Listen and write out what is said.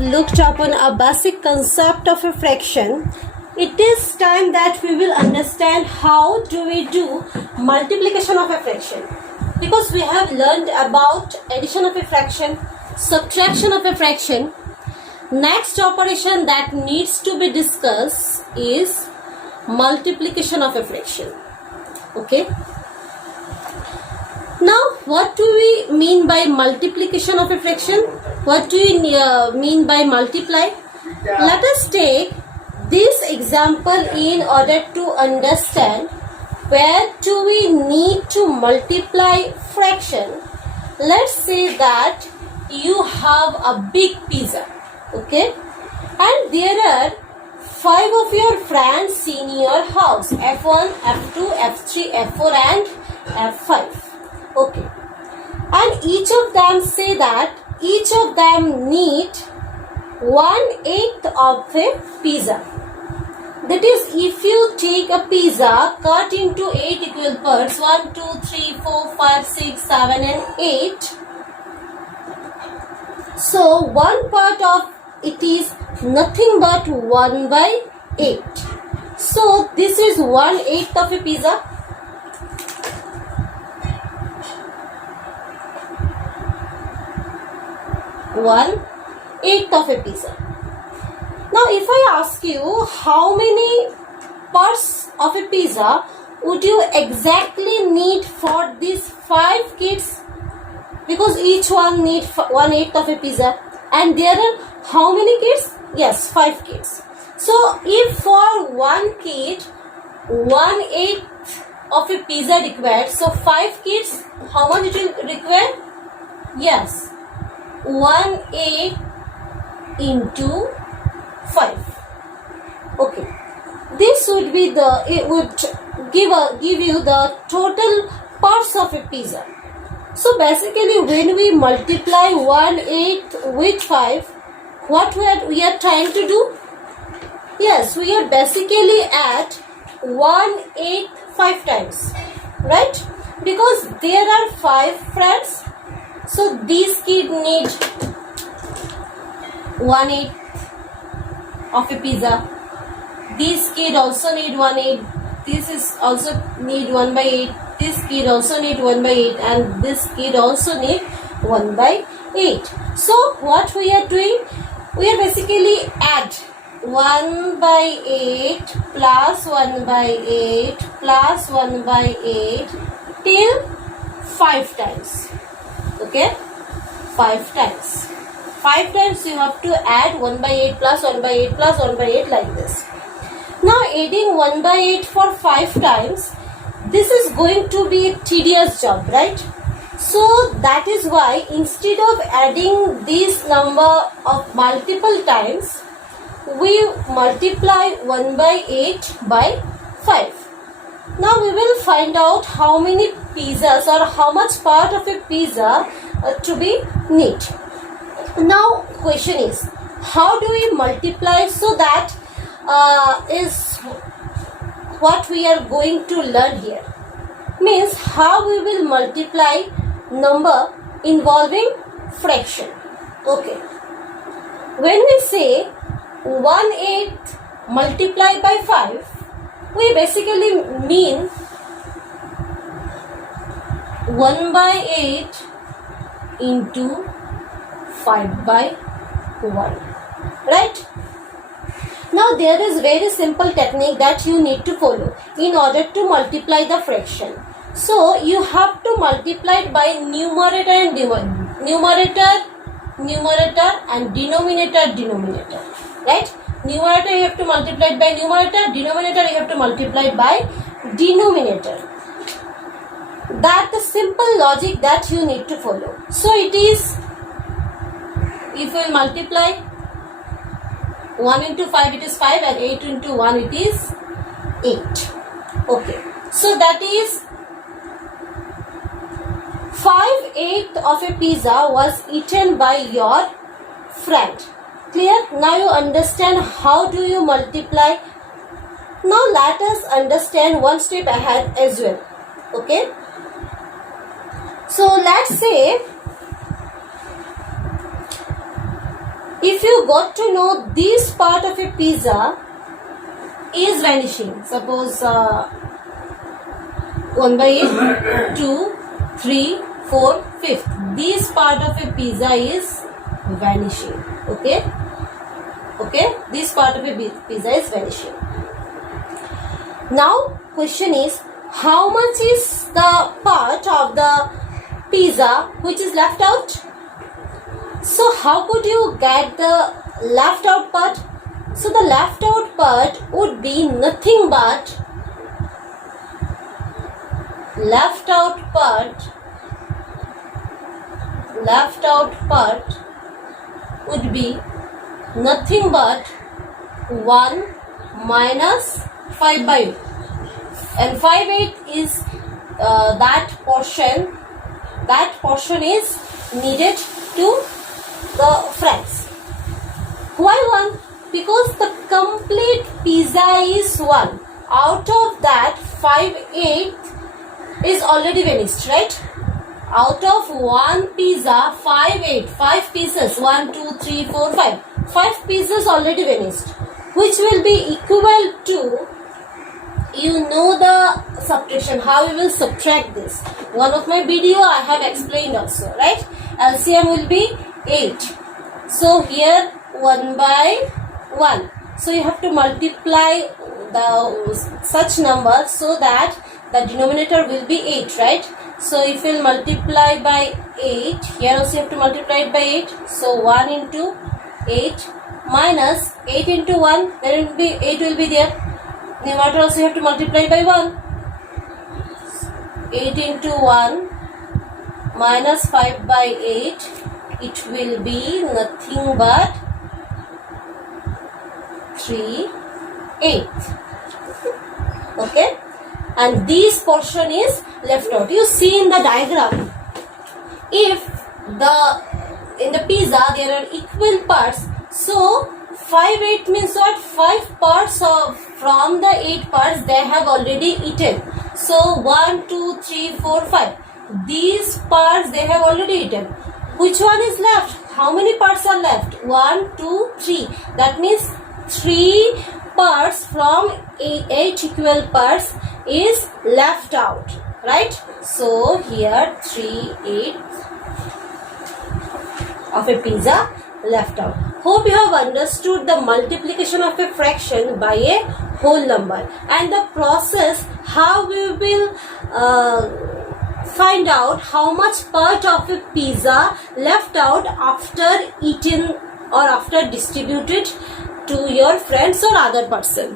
have looked upon a basic concept of a fraction, it is time that we will understand how do we do multiplication of a fraction. Because we have learned about addition of a fraction, subtraction of a fraction. Next operation that needs to be discussed is multiplication of a fraction. Okay. Now, what do we mean by multiplication of a fraction? What do we mean by multiply? Let us take this example in order to understand where do we need to multiply fraction. Let's say that you have a big pizza, okay, and there are 5 of your friends in your house, F1, F2, F3, F4 and F5. Okay, and each of them say that each of them need 1/8 of a pizza. That is, if you take a pizza cut into 8 equal parts, 1, 2, 3, 4, 5, 6, 7 and 8. So one part of it is nothing but 1/8. So this is 1/8 of a pizza. 1/8 of a pizza. Now if I ask you how many parts of a pizza would you exactly need for these 5 kids, because each one need 1/8 of a pizza and there are how many kids? Yes, 5 kids. So if for one kid 1/8 of a pizza required, so 5 kids, how much it will require? Yes, 1/8 into 5. Okay, this would be the, it would give you the total parts of a pizza. So basically when we multiply 1/8 with 5, what we are trying to do? Yes, we are basically at 1/8 5 times, right? Because there are 5 friends, so these kids need 1/8 of a pizza. This kid also need 1/8. This is also need 1/8. This kid also need 1/8, and this kid also need 1/8. So what we are doing? We are basically add 1/8 plus 1/8 plus 1/8 till 5 times. Okay, 5 times. 5 times you have to add 1/8 plus 1/8 plus 1/8 like this. Now adding 1/8 for 5 times, this is going to be a tedious job, right? So that is why instead of adding this number of multiple times, we multiply 1/8 by 5. Now we will find out how many pizzas or how much part of a pizza to be need. Now question is, how do we multiply? So that is what we are going to learn here. Means how we will multiply number involving fraction. Okay, when we say 1/8 multiplied by 5, we basically mean 1/8 into 5/1, right? Now there is very simple technique that you need to follow in order to multiply the fraction. So you have to multiply it by numerator and numerator and denominator, right? Numerator you have to multiply it by numerator, denominator you have to multiply it by denominator. That's the simple logic that you need to follow. So it is, if we multiply 1 into 5 it is 5 and 8 into 1 it is 8. Okay, so that is 5/8 of a pizza was eaten by your friend. Clear? Now you understand how do you multiply. Now let us understand one step ahead as well. Okay, so let's say if you got to know this part of a pizza is vanishing, suppose 1 by 8, 2, 3, 4, 5th, this part of a pizza is vanishing. Okay, this part of a pizza is vanishing. Now question is, how much is the part of the pizza which is left out? So how could you get the left out part? So the left out part would be nothing but would be nothing but 1 minus 5 by 8, and 5/8 is that portion is needed to the friends. Why 1? Because the complete pizza is 1. Out of that, 5/8 is already vanished, right? Out of one pizza, 5/8, 5 pieces, 1, 2, 3, 4, 5. 5 pieces already vanished, which will be equal to, you know the subtraction, how we will subtract this. One of my video I have explained also, right? LCM will be 8. So here 1 by 1. So you have to multiply the such number so that the denominator will be 8, right? So if you multiply by 8, here also you have to multiply it by 8. So 1 into 8 minus 8 into 1, there will be 8 will be there. Numerator also you have to multiply by 1. 8 into 1 minus 5 by 8, it will be nothing but 3/8. Okay, and this portion is left out. You see in the diagram, if in the pizza there are equal parts, so 5/8 means what? 5 parts from the 8 parts they have already eaten. So 1, 2, 3, 4, 5. These parts they have already eaten. Which one is left? How many parts are left? 1, 2, 3. That means 3 parts from 8 equal parts is left out, right? So here 3/8 of a pizza left out. Hope you have understood the multiplication of a fraction by a whole number and the process how we will find out how much part of a pizza left out after eaten or after distributed to your friends or other person.